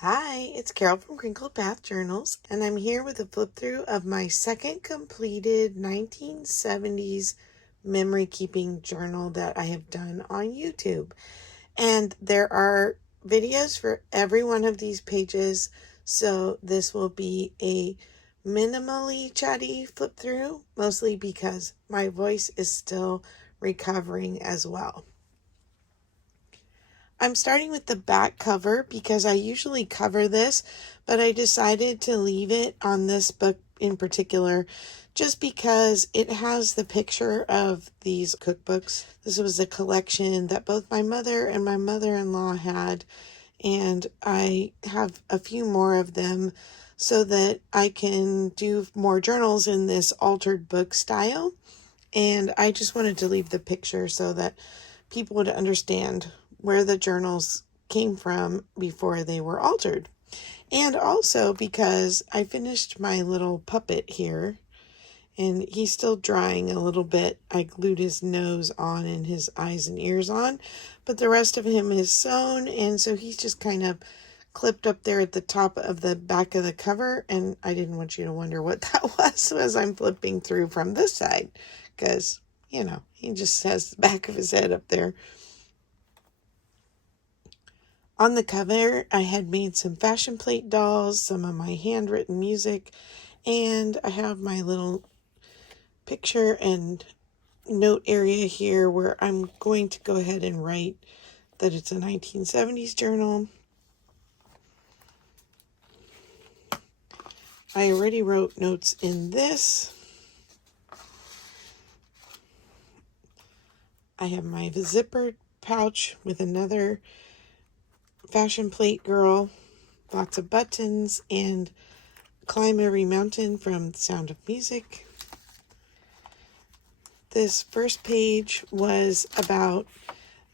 Hi, it's Carol from Crinkled Path Journals, and I'm here with a flip through of my second completed 1970s memory keeping journal that I have done on YouTube. And there are videos for every one of these pages, so this will be a minimally chatty flip through, mostly because my voice is still recovering as well. I'm starting with the back cover because I usually cover this, but I decided to leave it on this book in particular just because it has the picture of these cookbooks. This was a collection that both my mother and my mother-in-law had, and I have a few more of them so that I can do more journals in this altered book style. And I just wanted to leave the picture so that people would understand where the journals came from before they were altered. And also because I finished my little puppet here, and he's still drying a little bit. I glued his nose on and his eyes and ears on, but the rest of him is sewn, and so he's just kind of clipped up there at the top of the back of the cover, and I didn't want you to wonder what that was as I'm flipping through from this side, because, he just has the back of his head up there. On the cover, I had made some fashion plate dolls, some of my handwritten music, and I have my little picture and note area here where I'm going to go ahead and write that it's a 1970s journal. I already wrote notes in this. I have my zipper pouch with another fashion plate girl, lots of buttons, and Climb Every Mountain from The Sound of Music. This first page was about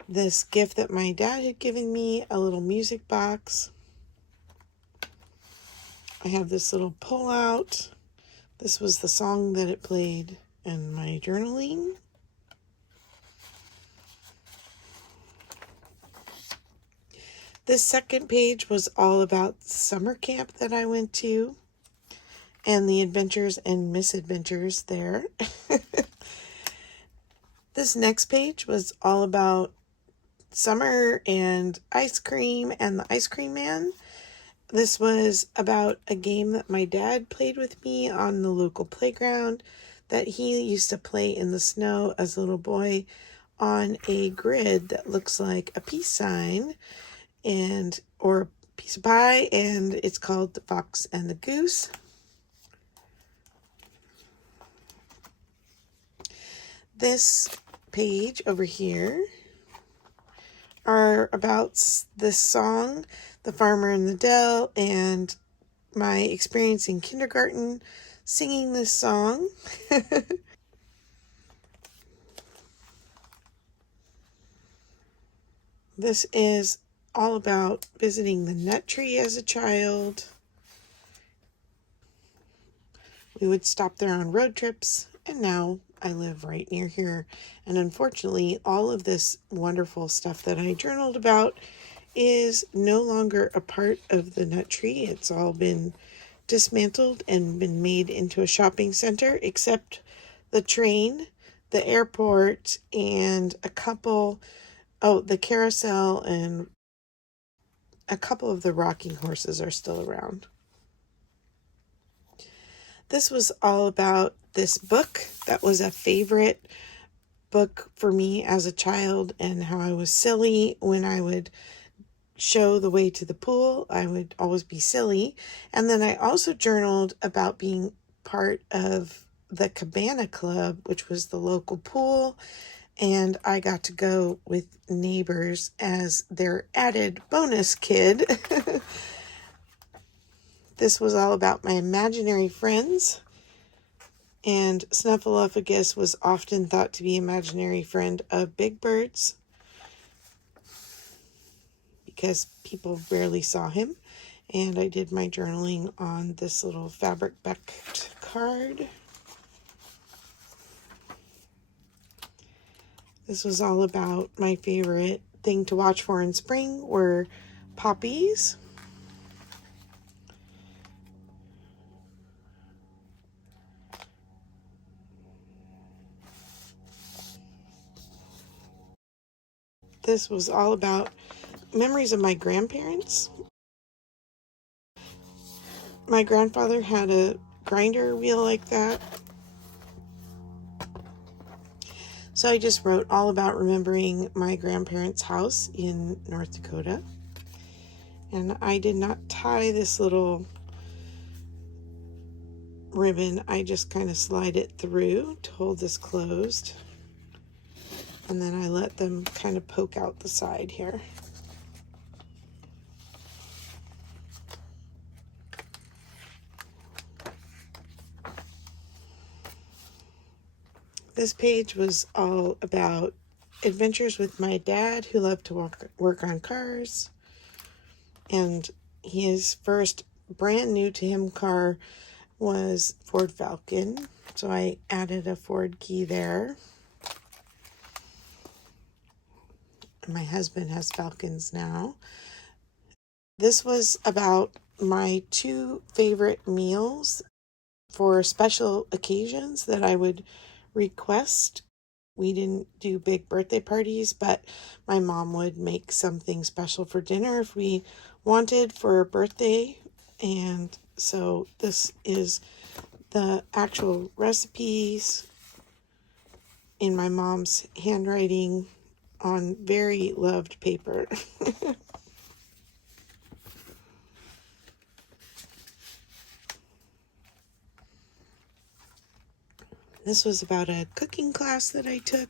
this gift that my dad had given me, a little music box. I have this little pull-out. This was the song that it played in my journaling. This second page was all about summer camp that I went to and the adventures and misadventures there. This next page was all about summer and ice cream and the ice cream man. This was about a game that my dad played with me on the local playground that he used to play in the snow as a little boy on a grid that looks like a peace sign or a piece of pie, and it's called The Fox and the Goose. This page over here are about this song, The Farmer in the Dell, and my experience in kindergarten singing this song. This is all about visiting the nut tree as a child. We would stop there on road trips, and now I live right near here. And unfortunately, all of this wonderful stuff that I journaled about is no longer a part of the nut tree. It's all been dismantled and been made into a shopping center, except the train, the airport, and the carousel, and a couple of the rocking horses are still around. This was all about this book that was a favorite book for me as a child, and how I was silly when I would show the way to the pool. I would always be silly. And then I also journaled about being part of the Cabana Club, which was the local pool, and I got to go with neighbors as their added bonus kid. This was all about my imaginary friends, and Snuffleupagus was often thought to be imaginary friend of Big Bird's because people rarely saw him. And I did my journaling on this little fabric backed card. This was all about my favorite thing to watch for in spring were poppies. this was all about memories of my grandparents. My grandfather had a grinder wheel like that. So I just wrote all about remembering my grandparents' house in North Dakota. And I did not tie this little ribbon. I just kind of slide it through to hold this closed. And then I let them kind of poke out the side here. This page was all about adventures with my dad, who loved to work on cars. And his first brand new to him car was Ford Falcon. So I added a Ford key there. My husband has Falcons now. This was about my 2 favorite meals for special occasions that I would request. We didn't do big birthday parties, but my mom would make something special for dinner if we wanted for a birthday. And so this is the actual recipes in my mom's handwriting on very loved paper. This was about a cooking class that I took.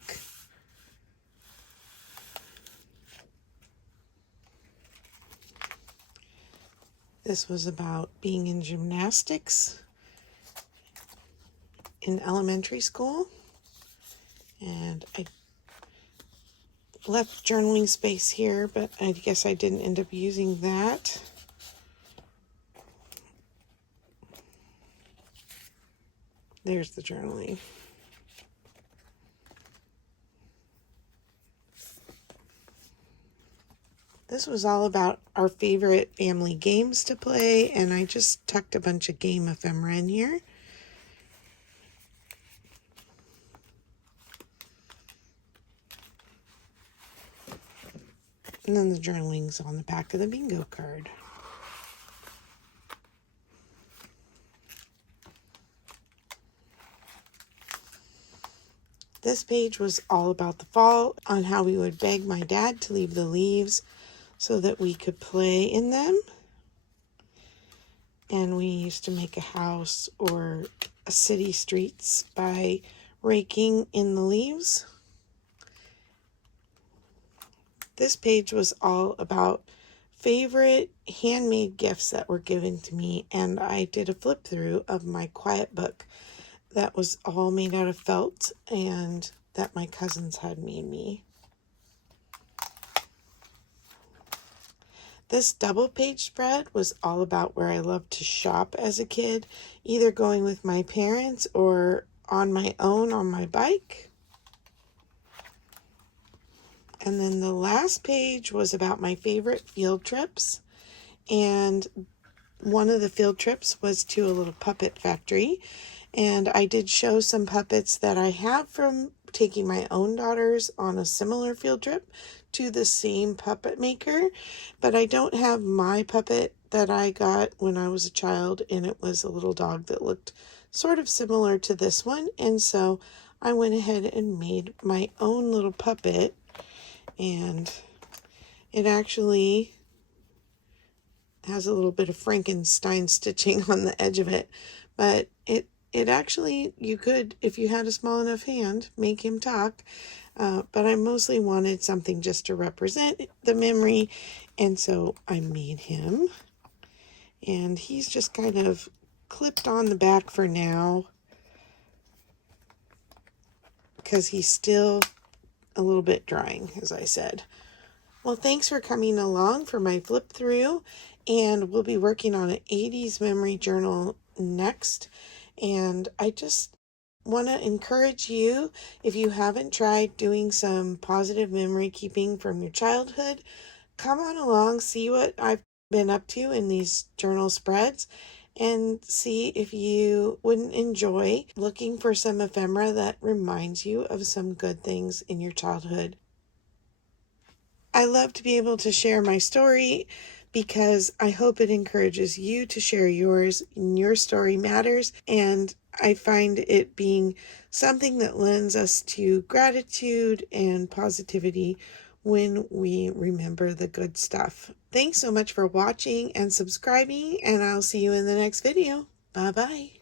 This was about being in gymnastics in elementary school. And I left journaling space here, but I guess I didn't end up using that. There's the journaling. This was all about our favorite family games to play, and I just tucked a bunch of game ephemera in here. And then the journaling's on the back of the bingo card. This page was all about the fall, on how we would beg my dad to leave the leaves so that we could play in them. And we used to make a house or a city streets by raking in the leaves. This page was all about favorite handmade gifts that were given to me, and I did a flip through of my quiet book that was all made out of felt and that my cousins had made me. This double page spread was all about where I loved to shop as a kid, either going with my parents or on my own on my bike. And then the last page was about my favorite field trips. And one of the field trips was to a little puppet factory. And I did show some puppets that I have from taking my own daughters on a similar field trip to the same puppet maker. But I don't have my puppet that I got when I was a child. And it was a little dog that looked sort of similar to this one. And so I went ahead and made my own little puppet. And it actually has a little bit of Frankenstein stitching on the edge of it. But it actually, you could, if you had a small enough hand, make him talk. But I mostly wanted something just to represent the memory. And so I made him. And he's just kind of clipped on the back for now, because he's still a little bit drying, as I said. Well, thanks for coming along for my flip through, and we'll be working on an 80s memory journal next. And I just want to encourage you, if you haven't tried doing some positive memory keeping from your childhood, come on along, see what I've been up to in these journal spreads, and see if you wouldn't enjoy looking for some ephemera that reminds you of some good things in your childhood. I love to be able to share my story because I hope it encourages you to share yours, and your story matters. And I find it being something that lends us to gratitude and positivity when we remember the good stuff. Thanks so much for watching and subscribing, and I'll see you in the next video. Bye bye.